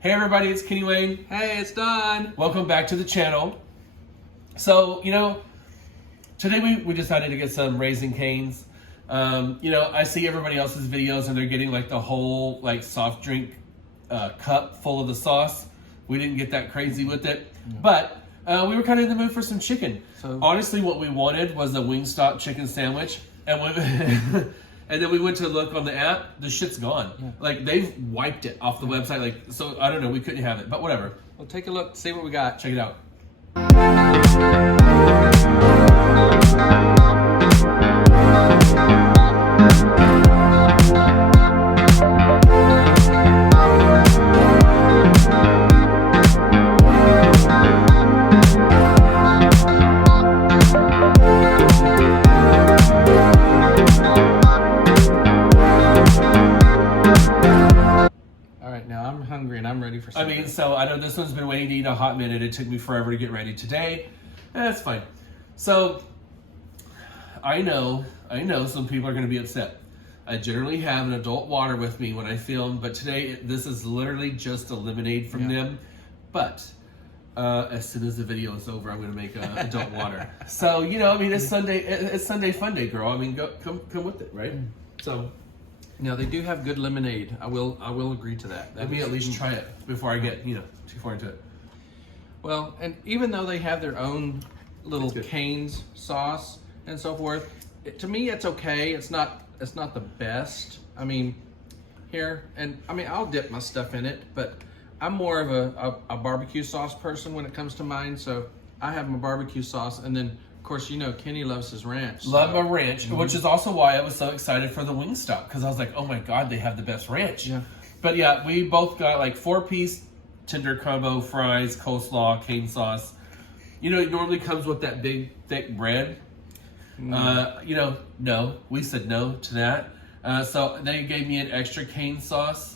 Hey everybody, it's Kenny Wayne. Hey, it's Don. Welcome back to the channel. So, today we decided to get some Raising Cane's. I see everybody else's videos and they're getting like the whole like soft drink cup full of the sauce. We didn't get that crazy with it, but we were kind of in the mood for some chicken. So honestly, what we wanted was a Wingstop chicken sandwich, and and then we went to look on the app. The shit's gone. Yeah. Like they've wiped it off the website. Like, so I don't know. We couldn't have it, but whatever. Well, take a look, see what we got. Check it out. So I know this one's been waiting to eat a hot minute. It took me forever to get ready today. That's fine. So I know some people are going to be upset. I generally have an adult water with me when I film, but today this is literally just a lemonade from them. But as soon as the video is over, I'm going to make adult water. So it's Sunday. It's Sunday fun day, girl. I mean, come with it, right? So. Now they do have good lemonade. I will agree to that. Let me at least try it before I get too far into it. Well, and even though they have their own little Cane's sauce and so forth, to me it's okay. It's not the best. I mean, I'll dip my stuff in it, but I'm more of a barbecue sauce person when it comes to mine. So I have my barbecue sauce, and then of course, Kenny loves his ranch. Love my ranch, which is also why I was so excited for the Wingstop, because I was like, oh my God, they have the best ranch. Yeah. But yeah, we both got like 4-piece tender combo fries, coleslaw, cane sauce. It normally comes with that big, thick bread. No, we said no to that. So they gave me an extra cane sauce.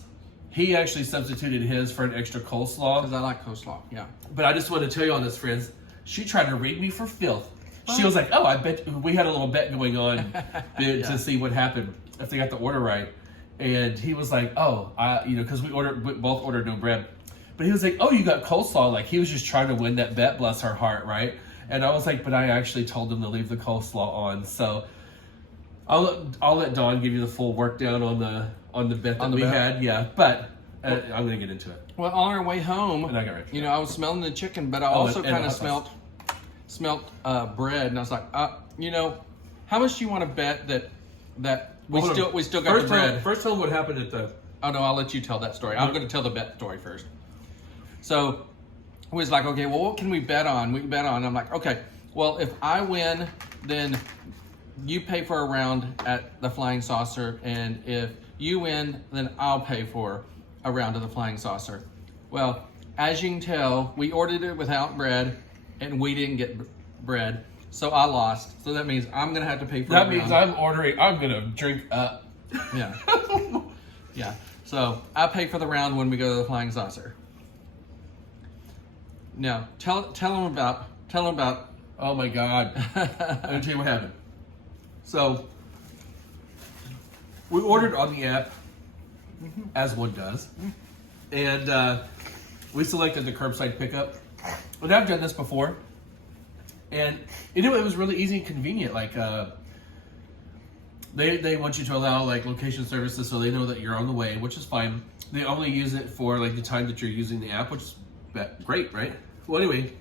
He actually substituted his for an extra coleslaw. Because I like coleslaw, yeah. But I just want to tell you on this, friends, she tried to read me for filth. She was like, oh, I bet we had a little bet going on to see what happened if they got the order right. And he was like, oh, because we both ordered no bread. But he was like, oh, you got coleslaw. Like he was just trying to win that bet, bless her heart, right? And I was like, but I actually told him to leave the coleslaw on. So I'll let Dawn give you the full work down on the bet that we had. Yeah, but I'm going to get into it. Well, on our way home, and I got ready. I was smelling the chicken, but I also kind of smelt bread, and I was like, how much do you want to bet that we still got the bread? First tell them what happened at the... Oh no, I'll let you tell that story. I'm going to tell the bet story first. So we was like, okay, well, what can we bet on? We can bet on. I'm like, okay, well, if I win, then you pay for a round at the Flying Saucer, and if you win, then I'll pay for a round of the Flying Saucer. Well, as you can tell, we ordered it without bread, and we didn't get bread, so I lost. So that means I'm gonna have to pay for. That means I'm gonna drink up. Yeah, yeah. So I pay for the round when we go to the Flying Saucer. Now tell them about. Oh my God! Let me tell you what happened. So we ordered on the app, as one does, and we selected the curbside pickup. But I've done this before, and it was really easy and convenient. Like they want you to allow like location services, so they know that you're on the way, which is fine. They only use it for like the time that you're using the app, which is great, right? Well, anyway,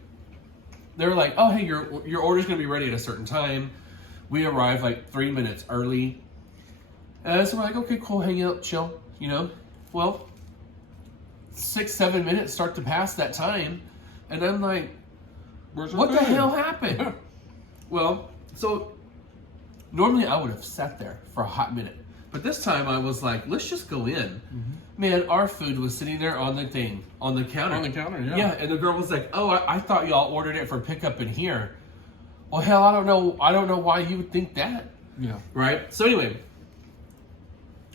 they were like, "Oh, hey, your order's gonna be ready at a certain time." We arrived like 3 minutes early, and so we're like, "Okay, cool, hang out, chill." Well, 6-7 minutes start to pass that time. And I'm like, what the hell happened? Well, so normally I would have sat there for a hot minute. But this time I was like, let's just go in. Man, our food was sitting there on the counter. On the counter, yeah. Yeah, and the girl was like, oh, I thought y'all ordered it for pickup in here. Well, hell, I don't know why you would think that. Yeah. Right? So anyway,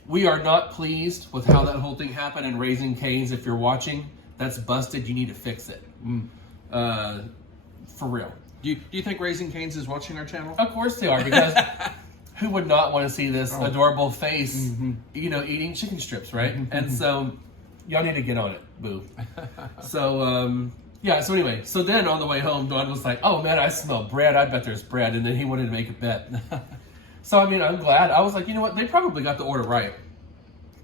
we are not pleased with how that whole thing happened in Raising Cane's. If you're watching, that's busted. You need to fix it. For real. Do you think Raising Cane's is watching our channel? Of course they are, because who would not want to see this adorable face, eating chicken strips, right? And so y'all need to get on it, boo. So, yeah, so anyway, so then on the way home, Dawn was like, oh man, I smell bread. I bet there's bread. And then he wanted to make a bet. So, I mean, I'm glad. I was like, you know what? They probably got the order right.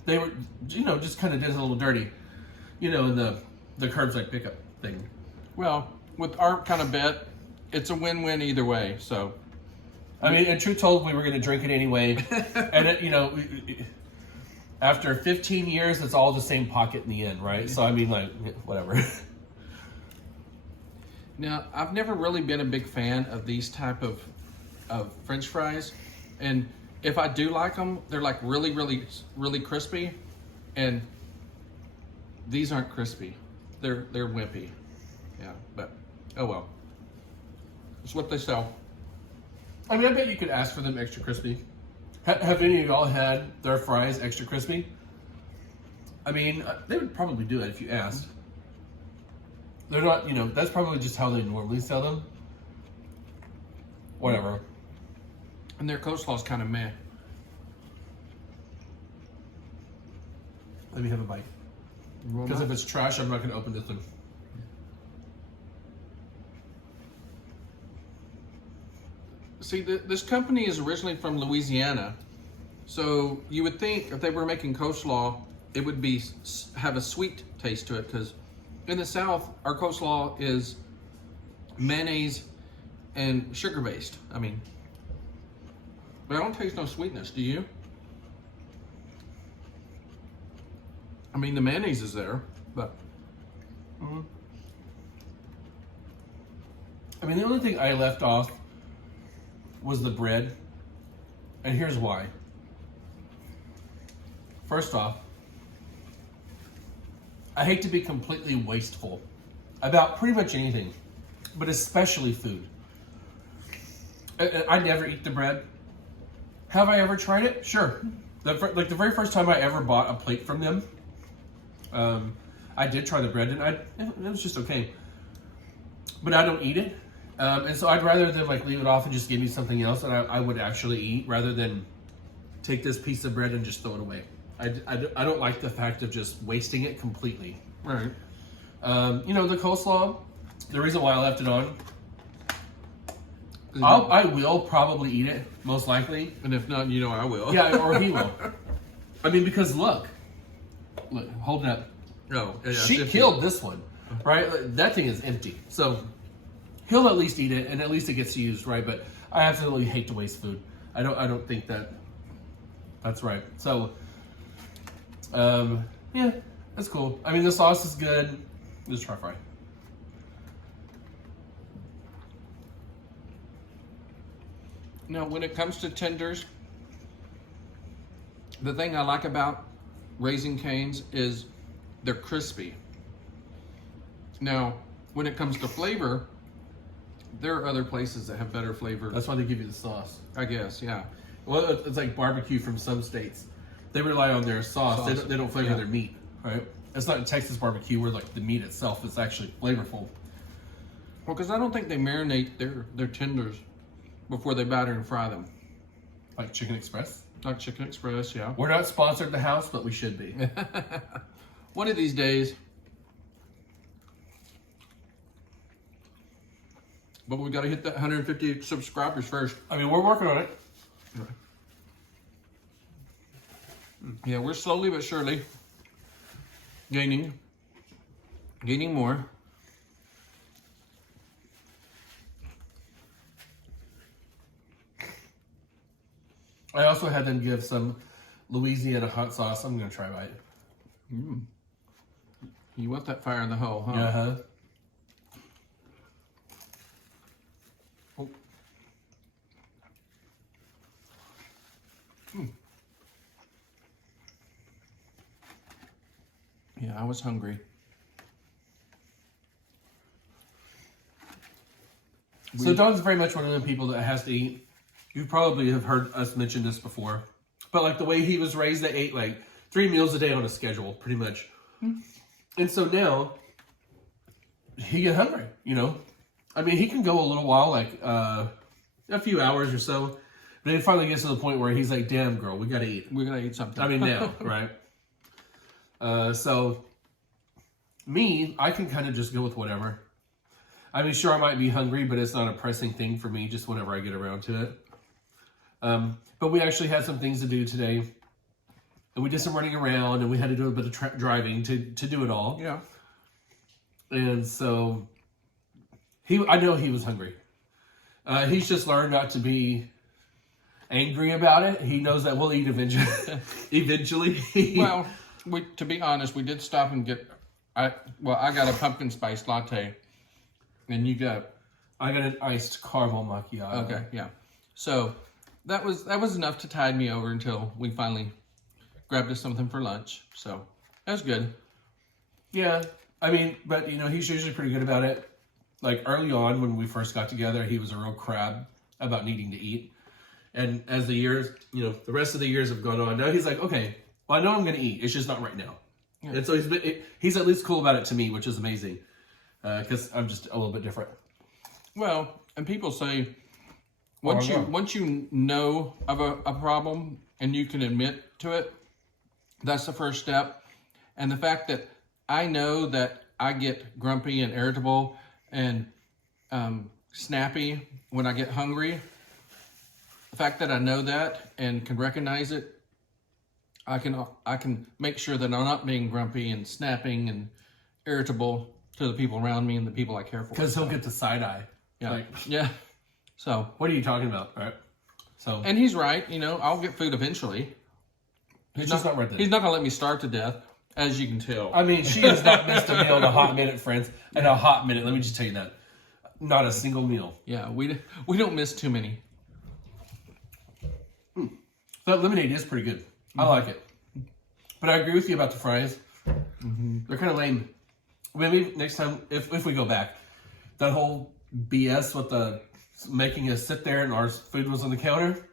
They were, just kind of did it a little dirty, in the curbside pickup thing. Well, with our kind of bet, it's a win-win either way, so. I mean, and truth told, we were going to drink it anyway. And, after 15 years, it's all the same pocket in the end, right? So, I mean, like, whatever. Now, I've never really been a big fan of these type of French fries. And if I do like them, they're like really, really, really crispy. And these aren't crispy. They're wimpy. Yeah, but oh well. It's what they sell. I mean, I bet you could ask for them extra crispy. Have any of y'all had their fries extra crispy? I mean, they would probably do it if you asked. They're not, that's probably just how they normally sell them. Whatever. And their coleslaw's kind of meh. Let me have a bite. Because if it's trash, I'm not going to open this one. See, this company is originally from Louisiana. So you would think if they were making coleslaw, it would have a sweet taste to it, because in the South, our coleslaw is mayonnaise and sugar based. I mean, but I don't taste no sweetness. Do you? I mean, the mayonnaise is there, but. I mean, the only thing I left off was the bread. And here's why. First off, I hate to be completely wasteful about pretty much anything, but especially food. I never eat the bread. Have I ever tried it? Sure. The very first time I ever bought a plate from them, I did try the bread, and it was just okay. But I don't eat it, and so I'd rather than like leave it off and just give me something else that I would actually eat, rather than take this piece of bread and just throw it away. I don't like the fact of just wasting it completely. Right. The coleslaw, the reason why I left it on, I will probably eat it, most likely. And if not, I will. Yeah, or he will. I mean, because look, hold it up. Oh, yeah, She killed this one, right? That thing is empty. So he'll at least eat it, and at least it gets used, right? But I absolutely hate to waste food. I don't think that's right. So, yeah, that's cool. I mean, the sauce is good. Just try fry. Now, when it comes to tenders, the thing I like about Raising Cane's is they're crispy. Now, when it comes to flavor, there are other places that have better flavor. That's why they give you the sauce. I guess, yeah. Well, it's like barbecue from some states. They rely on their sauce. They don't flavor their meat, right? It's not in Texas barbecue where like the meat itself is actually flavorful. Well, because I don't think they marinate their tenders before they batter and fry them. Like Chicken Express? Like Chicken Express, yeah. We're not sponsored at the house, but we should be. One of these days. But we got to hit that 150 subscribers first. I mean, we're working on it. Yeah, we're slowly but surely gaining more. I also had them give some Louisiana hot sauce. I'm going to try it. You want that fire in the hole, huh? Uh-huh. Oh. Yeah, I was hungry. So Dawn's very much one of the people that has to eat. You probably have heard us mention this before. But like the way he was raised, they ate like 3 meals a day on a schedule, pretty much. And so now, he get hungry, I mean, he can go a little while, like a few hours or so. But it finally gets to the point where he's like, damn, girl, we got to eat. We're going to eat something. I mean, now, right? So me, I can kind of just go with whatever. I mean, sure, I might be hungry, but it's not a pressing thing for me, just whenever I get around to it. But we actually had some things to do today. And we did some running around, and we had to do a bit of driving to do it all. Yeah. And so, I know he was hungry. He's just learned not to be angry about it. He knows that we'll eat eventually. Well, to be honest, we did stop and get. I got a pumpkin spice latte, and you got. I got an iced caramel macchiato. Okay, yeah. So that was enough to tide me over until we finally grabbed us something for lunch. So that was good. Yeah, I mean, but he's usually pretty good about it. Like early on when we first got together, he was a real crab about needing to eat. And as the years, the rest of the years have gone on, now he's like, okay, well, I know I'm going to eat. It's just not right now. Yeah. And so he's at least cool about it to me, which is amazing. Because I'm just a little bit different. Well, and people say, once you know of a problem and you can admit to it, that's the first step. And the fact that I know that I get grumpy and irritable and snappy when I get hungry, the fact that I know that and can recognize it, I can make sure that I'm not being grumpy and snapping and irritable to the people around me and the people I care for. Because he'll get the side eye. Yeah. Yeah. So. What are you talking about? All right. So. And he's right. I'll get food eventually. It's just not right then. He's not going to let me starve to death, as you can tell. I mean, she has not missed a meal in a hot minute, friends. In a hot minute. Let me just tell you that. Not a single meal. Yeah, we don't miss too many. That lemonade is pretty good. I like it. But I agree with you about the fries. They're kind of lame. Maybe next time, if we go back, that whole BS with the making us sit there and our food was on the counter,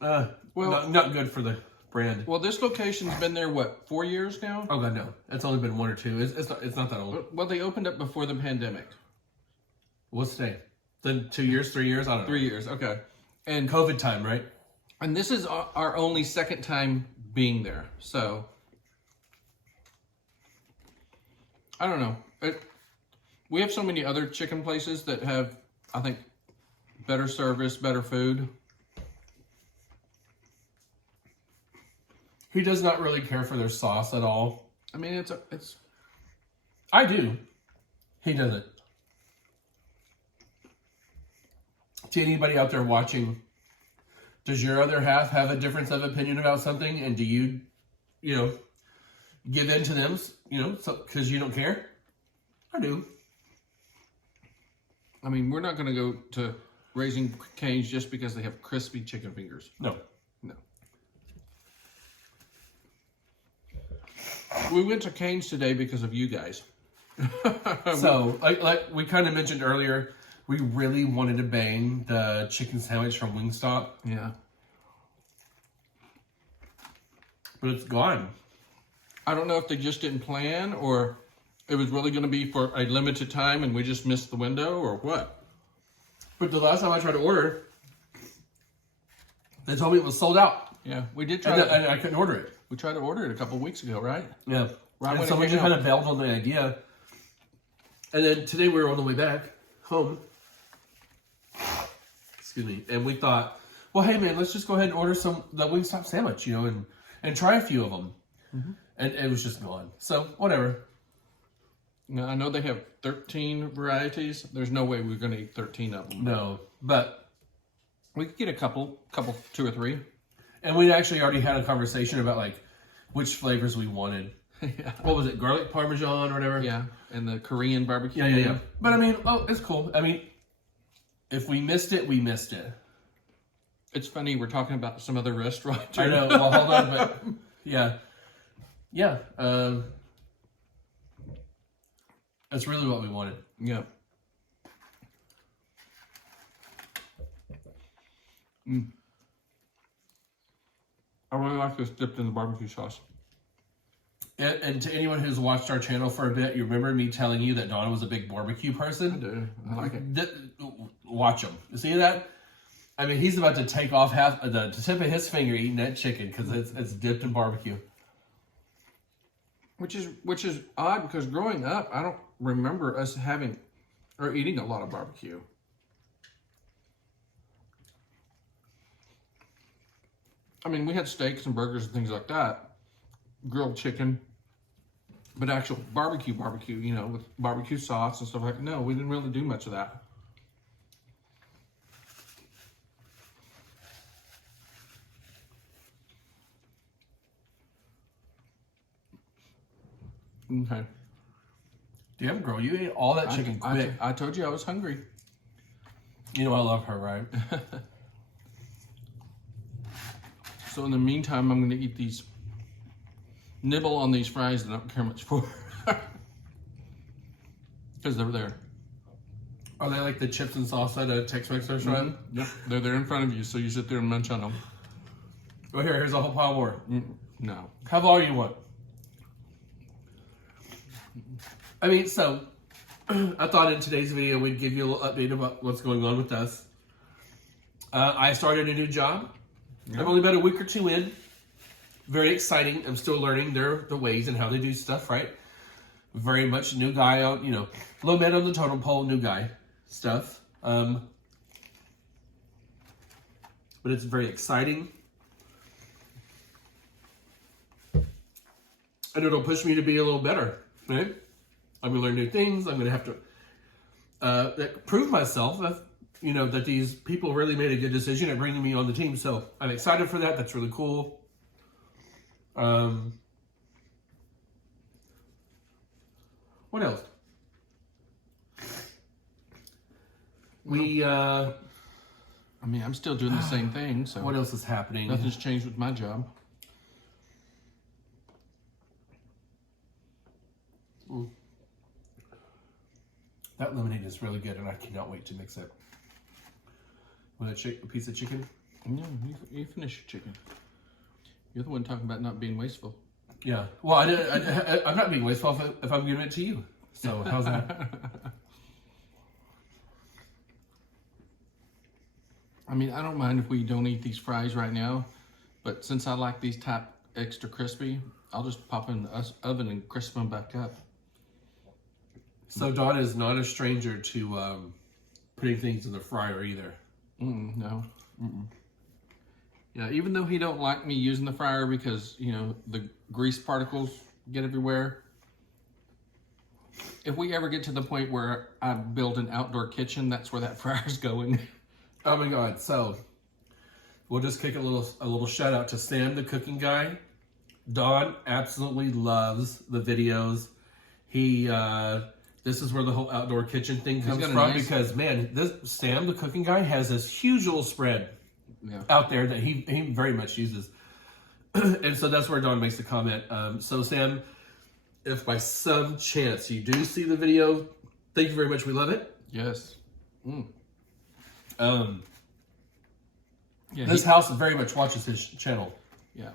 not good for the brand. Well, this location's been there, 4 years now? Oh, God, no. It's only been 1 or 2. It's not that old. Well, they opened up before the pandemic. What's today? Then 2 years, 3 years? I don't know. 3 years, okay. And COVID time, right? And this is our only second time being there. So, I don't know. We have so many other chicken places that have, I think, better service, better food. He does not really care for their sauce at all. I mean, it's. I do. He doesn't. To anybody out there watching, does your other half have a difference of opinion about something, and do you, give in to them, because you don't care? I do. I mean, we're not going to go to Raising Cane's just because they have crispy chicken fingers. No. We went to Cane's today because of you guys. So, like we kind of mentioned earlier, we really wanted to bang the chicken sandwich from Wingstop. Yeah. But it's gone. I don't know if they just didn't plan or it was really going to be for a limited time and we just missed the window or what. But the last time I tried to order, they told me it was sold out. Yeah, we did try and I couldn't order it. We tried to order it a couple weeks ago, right? Yeah. Right. And so we just kind of bailed on the idea. And then today we were on the way back home. Excuse me. And we thought, well, hey, man, let's just go ahead and order the Wingstop sandwich, and try a few of them. Mm-hmm. And it was just gone. So, whatever. Now, I know they have 13 varieties. There's no way we're going to eat 13 of them. No, but we could get a couple, 2 or 3. And we actually already had a conversation about, which flavors we wanted. Yeah. What was it? Garlic Parmesan or whatever? Yeah, and the Korean barbecue. Yeah. But, I mean, it's cool. I mean, if we missed it, we missed it. It's funny, we're talking about some other restaurant, too. I know. Well, hold on, but yeah. Yeah. That's really what we wanted. Yeah. I really like this dipped in the barbecue sauce. And to anyone who's watched our channel for a bit, you remember me telling you that Donna was a big barbecue person? I do. I like it. Watch him. You see that? I mean, he's about to take off the tip of his finger eating that chicken because it's dipped in barbecue. Which is odd because growing up, I don't remember us having or eating a lot of barbecue. I mean, we had steaks and burgers and things like that, grilled chicken, but actual barbecue, you know, with barbecue sauce and stuff like that. No, we didn't really do much of that. Okay. Damn, girl, you ate all that chicken quick. I told you I was hungry. You know I love her, right? So in the meantime, I'm going to eat these, nibble on these fries that I don't care much for. Because they're there. Are they like the chips and salsa at a Tex-Mex restaurant? Mm-hmm. Yep, they're there in front of you, so you sit there and munch on them. Oh, here's a whole pile more. No. Have all you want. I mean, so, I thought in today's video we'd give you a little update about what's going on with us. I started a new job. Yep. I'm only about a week or two in. Very exciting. I'm still learning the ways and how they do stuff, right? Very much new guy out, you know, low man on the totem pole, new guy stuff. But it's very exciting. And it'll push me to be a little better, right? I'm going to learn new things. I'm going to have to prove myself that, you know, that these people really made a good decision at bringing me on the team. So I'm excited for that. That's really cool. What else? I mean, I'm still doing the same thing, so. What else is happening? Nothing's changed with my job. That lemonade is really good, and I cannot wait to mix it. Want a piece of chicken? No, you finish your chicken. You're the one talking about not being wasteful. Yeah. Well, I'm not being wasteful if I'm giving it to you. So how's that? I mean, I don't mind if we don't eat these fries right now, but since I like these type extra crispy, I'll just pop in the oven and crisp them back up. So Dawn is not a stranger to putting things in the fryer either. No. Yeah, even though he don't like me using the fryer because, you know, the grease particles get everywhere. If we ever get to the point where I build an outdoor kitchen, that's where that fryer's going. Oh my God. So we'll just kick a little shout out to Sam, the cooking guy. Dawn absolutely loves the videos. This is where the whole outdoor kitchen thing comes from because, man, Sam, the cooking guy, has this huge little spread out there that he very much uses. And so that's where Dawn makes the comment. So, Sam, if by some chance you do see the video, thank you very much. We love it. Yes. This house very much watches his channel. Yeah.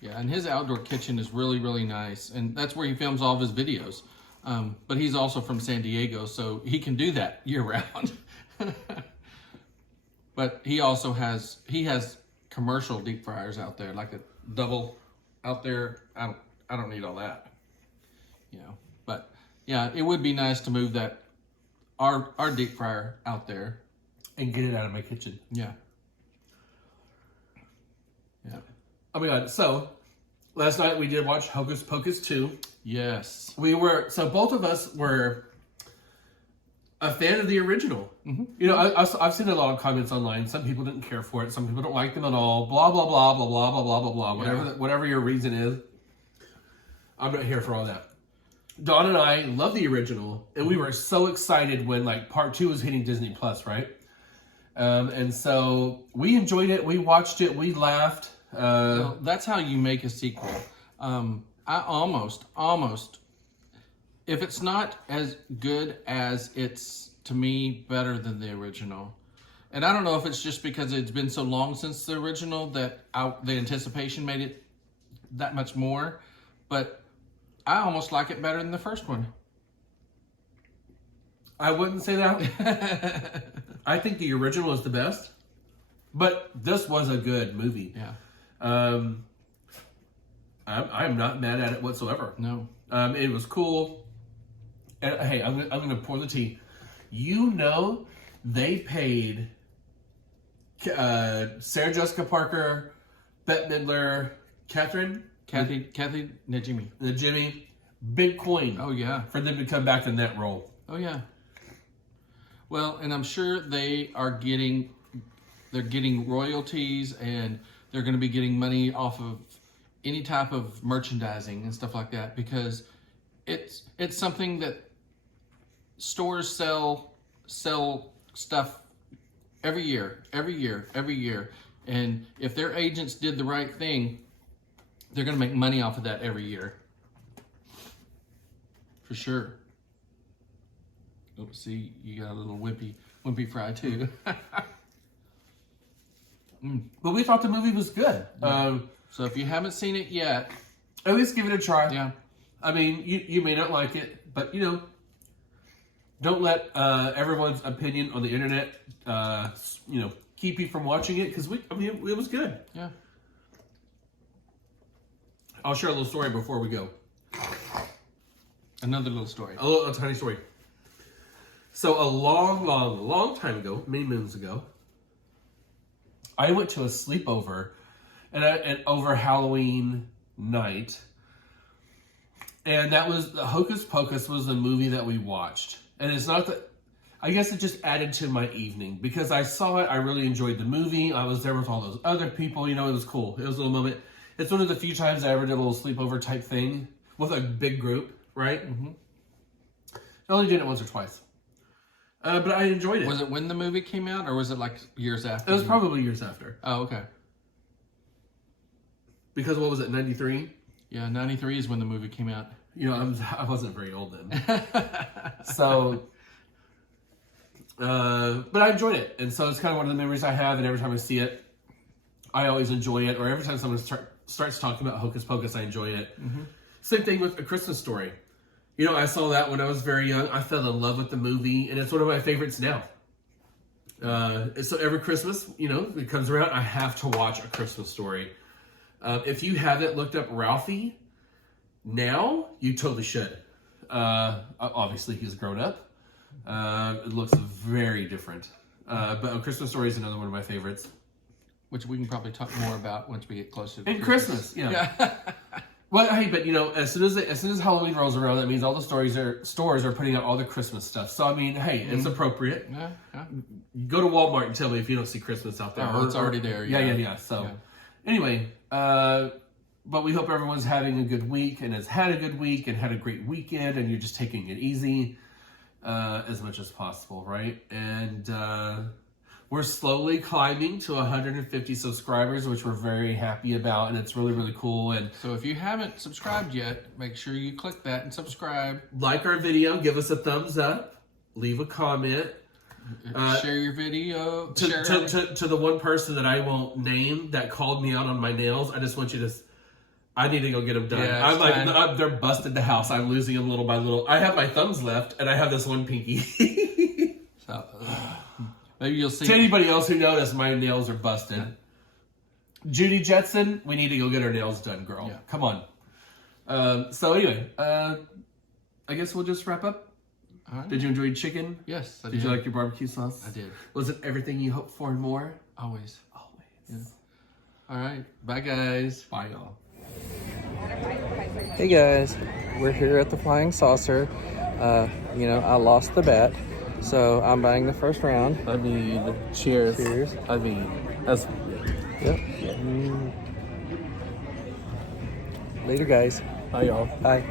Yeah, and his outdoor kitchen is really, really nice. And that's where he films all of his videos. But he's also from San Diego, so he can do that year-round. But he also has commercial deep fryers out there, like a double out there. I don't need all that, you know. But yeah, it would be nice to move that our deep fryer out there and get it out of my kitchen. Yeah. Yeah. Oh my God! So last night we did watch Hocus Pocus 2. Yes. So both of us were a fan of the original. You know, I've seen a lot of comments online. Some people didn't care for it. Some people don't like them at all. Blah, blah, blah, blah, blah, blah, blah, blah, blah. Whatever your reason is. I'm not here for all that. Dawn and I love the original. And we were so excited when like part 2 was hitting Disney Plus, right? And so we enjoyed it. We watched it. We laughed. Well, that's how you make a sequel. I almost, if it's not as good as it's, to me, better than the original. And I don't know if it's just because it's been so long since the original that the anticipation made it that much more. But I almost like it better than the first one. I wouldn't say that. I think the original is the best. But this was a good movie. Yeah. I'm not mad at it whatsoever. No. It was cool. And hey, I'm gonna pour the tea. You know, they paid Sarah Jessica Parker, Bette Midler, Kathy Najimy, big coin. Oh yeah, for them to come back in that role. oh yeah. Well, and I'm sure they're getting royalties, and they're going to be getting money off of any type of merchandising and stuff like that, because it's something that stores sell stuff every year, and if their agents did the right thing, they're going to make money off of that every year, for sure. Oh, see, you got a little wimpy fry too. But we thought the movie was good. Yeah. So if you haven't seen it yet, at least give it a try. Yeah. I mean, you may not like it, but don't let everyone's opinion on the internet, keep you from watching it, because it was good. Yeah. I'll share a little story before we go. Another little story. A tiny story. So a long time ago, many moons ago, I went to a sleepover, and over Halloween night, and that was Hocus Pocus was the movie that we watched. And it's not that, I guess it just added to my evening because I saw it. I really enjoyed the movie. I was there with all those other people. It was cool. It was a little moment. It's one of the few times I ever did a little sleepover type thing with a big group, right? Mm-hmm. I only did it once or twice. But I enjoyed it. Was it when the movie came out, or was it like years after? It was probably years after. Oh, okay. Because what was it, 93? Yeah, 93 is when the movie came out. I wasn't very old then. So, but I enjoyed it. And so it's kind of one of the memories I have, and every time I see it, I always enjoy it. Or every time someone starts talking about Hocus Pocus, I enjoy it. Mm-hmm. Same thing with A Christmas Story. I saw that when I was very young. I fell in love with the movie, and it's one of my favorites now. So every Christmas, it comes around, I have to watch A Christmas Story. If you haven't looked up Ralphie, now you totally should. Obviously, he's grown up. It looks very different. But A Christmas Story is another one of my favorites. Which we can probably talk more about once we get closer to Christmas. Yeah. Well, hey, but as soon as Halloween rolls around, that means all the stores are putting out all the Christmas stuff. So I mean, hey, it's appropriate. Yeah. Go to Walmart and tell me if you don't see Christmas out there. Oh, it's already there. Yeah. So anyway, but we hope everyone's having a good week and has had a good week and had a great weekend, and you're just taking it easy as much as possible, right? And we're slowly climbing to 150 subscribers, which we're very happy about, and it's really, really cool. And so if you haven't subscribed yet, make sure you click that and subscribe. Like our video, give us a thumbs up, leave a comment. Share your video. To the one person that I won't name that called me out on my nails, I just want you to... I need to go get them done. Yeah, they're busted to house. I'm losing them little by little. I have my thumbs left, and I have this one pinky. So... maybe you'll see. To anybody else who noticed, my nails are busted. Yeah. Judy Jetson, we need to go get our nails done, girl. Yeah. Come on. So anyway, I guess we'll just wrap up. All right. Did you enjoy chicken? Yes, I did. Did you like your barbecue sauce? I did. Was it everything you hoped for and more? Always. Yeah. All right. Bye, guys. Bye, y'all. Hey, guys. We're here at the Flying Saucer. I lost the bet. So I'm buying the first round. I mean, cheers. Cheers. I mean, that's... Yep. Later, guys. Bye, y'all. Bye.